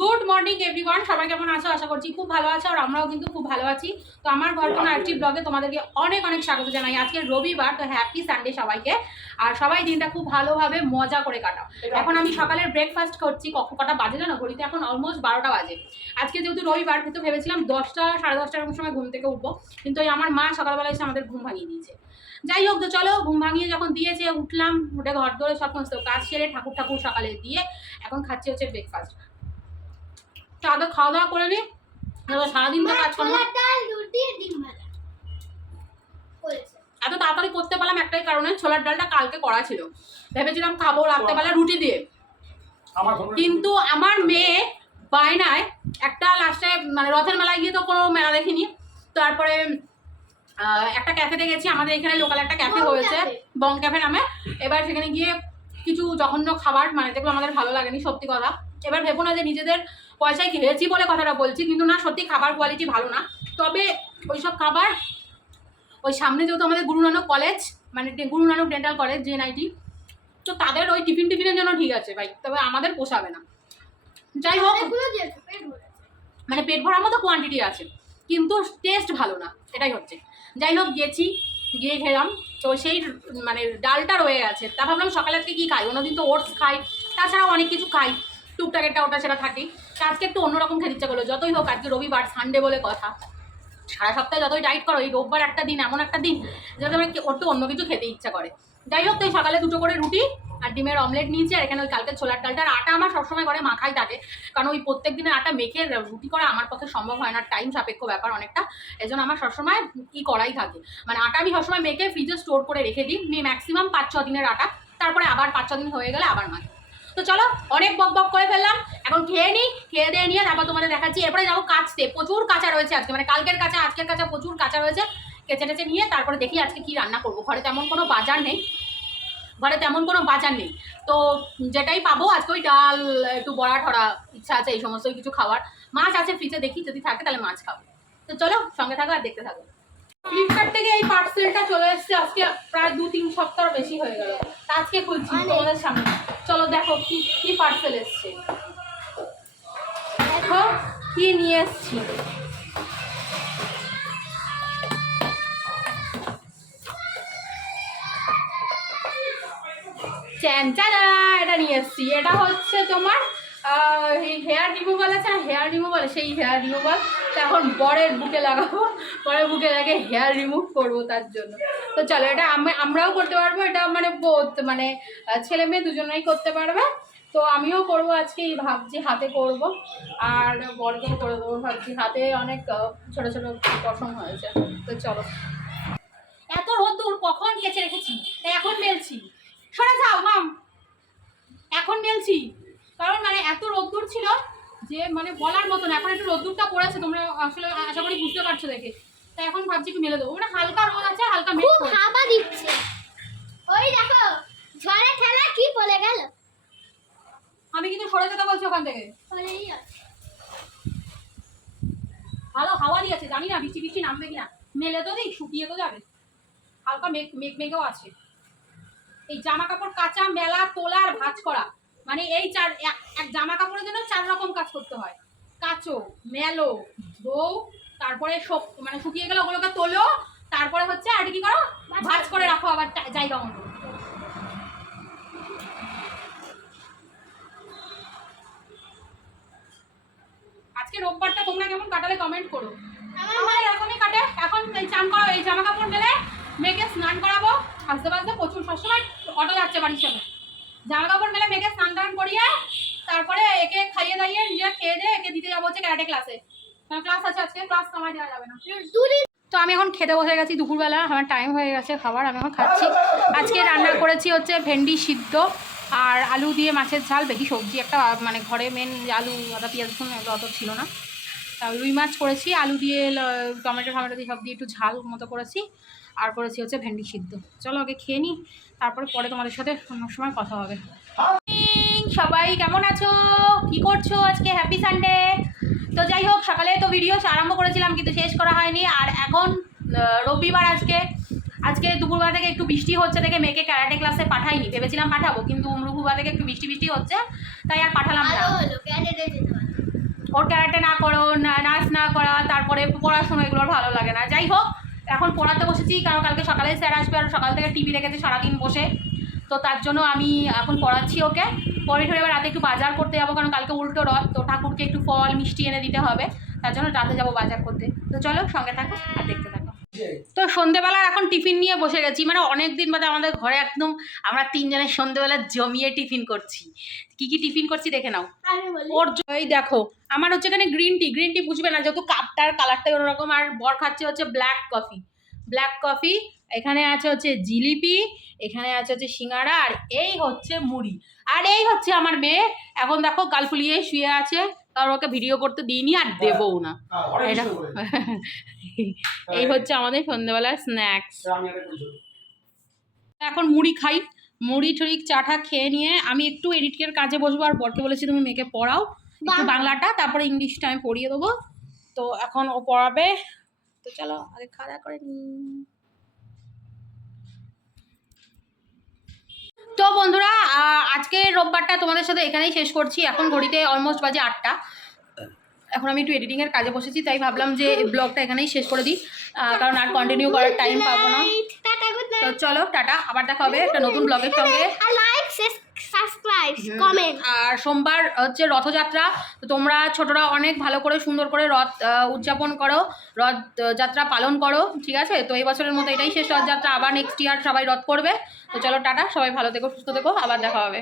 Good morning everyone, সবাই কেমন আছো? আশা করছি খুব ভালো আছো, আর আমরাও কিন্তু খুব ভালো আছি। তো আমার ঘরকোনা অ্যাক্টিভ ব্লগে তোমাদেরকে অনেক অনেক স্বাগত জানাই। আজকে রবিবার, তো হ্যাপি সানডে সবাইকে। আর সবাই দিনটা খুব ভালোভাবে মজা করে কাটাও। এখন আমি সকালের ব্রেকফাস্ট করছি। কটা বাজে জানো? ঘড়িতে এখন অলমোস্ট 12টা বাজে। আজকে যেহেতু রবিবার, কিন্তু ভেবেছিলাম 10টা সাড়ে 10টার এরকম সময় ঘুম থেকে উঠবো, কিন্তু ওই আমার মা সকালবেলা এসে আমাদের ঘুম ভাঙিয়ে দিয়েছে। যাই হোক, তো চলো, ঘুম ভাঙিয়ে যখন দিয়েছে উঠলাম, উঠে ঘর ধরে সমস্ত কাজ সেরে ঠাকুর সকালে দিয়ে এখন খাচ্ছি হচ্ছে ব্রেকফাস্ট। তো আগে খাওয়া দাওয়া করে নিই, সারাদিন তো কাজ করবো। এত তাড়াতাড়ি করতে পারলাম একটাই কারণে, ছোলার ডালটা কালকে করা ছিল, ভেবেছিলাম খাবো রাত্রেবেলা রুটি দিয়ে। কিন্তু আমার মেয়ে বায়নায় একটা লাস্টে মানে রথের মেলায় গিয়ে তো কোনো মেলা দেখিনি, তারপরে একটা ক্যাফেতে গেছি, আমাদের এখানে লোকাল একটা ক্যাফে হয়েছে বং ক্যাফে নামে। এবার সেখানে গিয়ে কিছু জঘন্য খাবার, মানে যেগুলো আমাদের ভালো লাগেনি, সত্যি কথা। এবার ভেবো না যে নিজেদের পয়সায় খেয়েছি বলে কথাটা বলছি, কিন্তু না, সত্যি খাবার কোয়ালিটি ভালো না। তবে ওইসব খাবার ওই সামনে যেহেতু আমাদের গুরু নানক কলেজ, মানে Guru Nanak dental college JNIT, তো তাদের ওই টিফিনের জন্য ঠিক আছে ভাই, তবে আমাদের পোষাবে না। যাই হোক, মানে পেট ভরার মতো কোয়ান্টিটি আছে, কিন্তু টেস্ট ভালো না, এটাই হচ্ছে। যাই হোক, গিয়ে খেলাম, তো সেই মানে ডালটা রয়ে গেছে। তা ভাবলাম সকালে আজকে কী খাই, অন্যদিন তো ওটস খাই, তাছাড়াও অনেক কিছু খাই, টুকটাক এটা ওটা সেটা থাকি। আজকে একটু অন্যরকম খেতে ইচ্ছা করলো। যতই হোক আজকে রবিবার, সানডে বলে কথা, সারা সপ্তাহে যতই ডাইট করো, এই রোববার একটা দিন এমন একটা দিন যাতে আমার একটু অন্য কিছু খেতে ইচ্ছা করে। যাই হোক, তো সকালে 2টো করে রুটি আর ডিমের অমলেট নিয়েছি, আর এখানে ওই কালকে ছোলার ডালটা। আর আটা আমার সবসময় ঘরে মাখাই থাকে, কারণ ওই প্রত্যেক দিনের আটা মেখে রুটি করা আমার পক্ষে সম্ভব হয় না, টাইম সাপেক্ষ ব্যাপার অনেকটা। এই জন্য আমার সবসময় করাই থাকে, মানে আটা আমি সবসময় মেখে ফ্রিজে স্টোর করে রেখে দিই, ম্যাক্সিমাম 5-6 দিনের আটা, তারপরে আবার 5-6 দিন হয়ে গেলে আবার মাখি। তো চলো, অনেক বক করে ফেললাম, এখন খেয়ে নিই, খেয়ে দিয়ে নিয়ে তারপর তোমাদের দেখাচ্ছি। এরপরে যাবো কাচতে, প্রচুর কাঁচা রয়েছে আজকে, মানে কালকের কাঁচা আজকের কাঁচা প্রচুর কাঁচা রয়েছে, কেচে টেচে নিয়ে তারপরে দেখি আজকে কি রান্না করবো। ঘরে তেমন কোনো বাজার নেই, তো যেটাই পাবো আজকে ওই ডাল, একটু বড়া ঠড়া ইচ্ছা আছে, এই সমস্ত কিছু খাওয়ার। মাছ আছে ফ্রিজে, দেখি যদি থাকে তাহলে মাছ খাবো। তো চলো, সঙ্গে থাকো আর দেখতে থাকো। ফ্লিপকার্ট থেকে এই পার্সেলটা চলে এসছে আজকে, প্রায় 2-3 সপ্তাহ বেশি হয়ে গেল। আজকে খুলছি তোমাদের সামনে, চলো দেখো কি পার্সেল এসছে। দেখো কি নিয়ে এসছি। এটা নিয়ে এসছি, এটা হচ্ছে তোমার হেয়ার রিমুভাল আছে না, হেয়ার রিমুভাল, সেই হেয়ার রিমুভাল। তো এখন বরের বুকে লাগাবো, বরের বুকে লাগিয়ে হেয়ার রিমুভ করবো তার জন্য। তো চলো, এটা আমরাও করতে পারবো, এটা মানে বোধ মানে ছেলে মেয়ে দুজনেই করতে পারবে। তো আমিও করবো আজকে, ভাবছি হাতে করব, আর বরকেও করে দেবো ভাবছি। হাতে অনেক ছোটো ছোটো পশম হয়েছে। তো চলো, এত রোদ্দুর কখন কেচে রেখেছি, এখন মেলছি। সরে যাও মাম, এখন মেলছি, কারণ মানে এত রোদ্দুর ছিল যে মানে বলার মতন। এখন একটু রোদ্দুরটা পড়েছে, তোমরা আসলে আশা করি বুঝতে পারছো দেখে। তো এখন ভাবছি কি মেলে দেবো, মানে হালকা রোদ আছে, হালকা মেঘ হাওয়া দিচ্ছে। ওই দেখো ঝড়ে ঠেলা কি বলে গেল। আমি কিন্তু সরে যেতে বলছি ওখান থেকে, ভালো হাওয়া দিয়েছে, জানি না বৃষ্টি নামবে কিনা। মেলে তো দিই, শুকিয়ে তো যাবে, হালকা মেঘেও আছে। এই জামা কাপড় কাঁচা, মেলা, তোলা আর ভাঁজ করা, মানে এই এক জামা কাপড়ের জন্য 4 রকম কাজ করতে হয়। কাচো, মেলো, ধোও, তারপরে সব মানে শুকিয়ে গেলে ওগুলোকে তোলো, তারপরে হচ্ছে আর কি করো, ভাঁজ করে রাখো আবার জায়গা মতো। আজকে রোববারটা তোমরা কেমন কাটালে কমেন্ট করো। আমার এরকমই কাটে। এখন চান করো, এই জামা কাপড় মেলে মেয়েকে স্নান করাবো, আসতে পারতে প্রচুর, সবসময় অটো যাচ্ছে বাড়ির সামনে। জামা কাপড় মেলে মেয়েকে স্নান টান করিয়ে তারপরে একে খাইয়ে দাইয়ে নিজে খেয়ে দিয়ে একে দিতে যাবো হচ্ছে ক্যারাটে ক্লাসে। ক্লাস আছে আজকে, ক্লাস কামাই দেওয়া যাবে না। তো আমি এখন খেতে বসে গেছি দুপুরবেলা, আমার টাইম হয়ে গেছে খাবার, আমি এখন খাচ্ছি। আজকে রান্না করেছি হচ্ছে ভেন্ডি সিদ্ধ আর আলু দিয়ে মাছের ঝাল, বেশি সবজি একটা মানে ঘরে মেন আলু আদা পেঁয়াজ রসুন অত ছিল না। রুই মাছ করেছি, আলু দিয়ে টমেটো দিয়ে সব দিয়ে একটু ঝাল মতো করেছি, আর করেছি হচ্ছে ভেন্ডি সিদ্ধ। চলো আগে খেয়ে নিই, তারপরে পরে তোমাদের সাথে অন্য সময় কথা হবে। সবাই কেমন আছো, কি করছো? আজকে হ্যাপি সানডে। তো যাই হোক, সকালে তো ভিডিও আরম্ভ করেছিলাম কিন্তু শেষ করা হয়নি। আর এখন রবিবার, আজকে দুপুরবেলা থেকে একটু বৃষ্টি হচ্ছে দেখে মেয়েকে ক্যারাটে ক্লাসে পাঠাইনি, ভেবেছিলাম পাঠাবো, কিন্তু রবিবার থেকে একটু বৃষ্টি হচ্ছে, তাই আর পাঠালাম না। ওর ক্যারাটে না করো, নাচ না করা, তারপরে পড়াশোনা, এগুলোর ভালো লাগে না। যাই হোক, এখন পড়াতে বসেছি, কারণ কালকে সকালে স্যার আসবে আর সকাল থেকে টিভি রেখেছে সারাদিন বসে, তো তার জন্য আমি এখন পড়াচ্ছি ওকে। পরে এবার রাতে একটু বাজার করতে যাবো, কারণ কালকে উল্টো রথ, তো ঠাকুরকে একটু ফল মিষ্টি এনে দিতে হবে, তার জন্য রাতে যাবো বাজার করতে। তো চলো সঙ্গে থাকো আর দেখতে থাকো। তো সন্ধেবেলার এখন টিফিন নিয়ে বসে গেছি, মানে অনেক দিন বাদে আমাদের ঘরে একদম আমরা তিনজনের সন্ধেবেলা জমিয়ে টিফিন করছি। কি কি টিফিন করছি দেখে নাও। ওর এই দেখো, আমার হচ্ছে এখানে গ্রিন টি বুঝবে না যেহেতু কাপটার কালারটাই অন্যরকম, আর বর খাচ্ছে হচ্ছে ব্ল্যাক কফি। এখানে আছে হচ্ছে জিলিপি, এখানে আছে হচ্ছে সিঙ্গাড়া, আর এই হচ্ছে মুড়ি। আর এই হচ্ছে আমার মেয়ে, এখন দেখো গাল ফুলিয়ে শুয়ে আছে, কারণ ওকে ভিডিও করতে দিইনি আর দেবও না। এটা এই হচ্ছে আমাদের সন্ধ্যেবেলার স্ন্যাক্স। এখন মুড়ি খাই, মুড়ি টুড়ি চাটা খেয়ে নিয়ে আমি একটু এডিটের কাজে বসবো। আর বরকে বলেছি তুমি মেয়েকে পড়াও একটু বাংলাটা, তারপরে ইংলিশটা আমি পড়িয়ে দেবো। তো এখন ও পড়াবে, তো চলো আগে খাওয়া দাওয়া করে নিই। তো বন্ধুরা, আজকে রোববারটা তোমাদের সাথে এখানেই শেষ করছি। এখন ঘড়িতে অলমোস্ট বাজে 8টা। এখন আমি একটু এডিটিংয়ের কাজে বসেছি, তাই ভাবলাম যে ব্লগটা এখানেই শেষ করে দিই, কারণ আর কন্টিনিউ করার টাইম পাবো না। তো চলো টাটা, আবার দেখা হবে একটা নতুন ব্লগের সঙ্গে। আর সোমবার হচ্ছে রথযাত্রা, তো তোমরা ছোটরা অনেক ভালো করে সুন্দর করে রথ উদযাপন করো, রথযাত্রা পালন করো, ঠিক আছে? তো এই বছরের মতো এটাই শেষ রথযাত্রা, আবার নেক্সট ইয়ার সবাই রথ করবে। তো চলো টাটা, সবাই ভালো থেকো, সুস্থ থেকো, আবার দেখা হবে।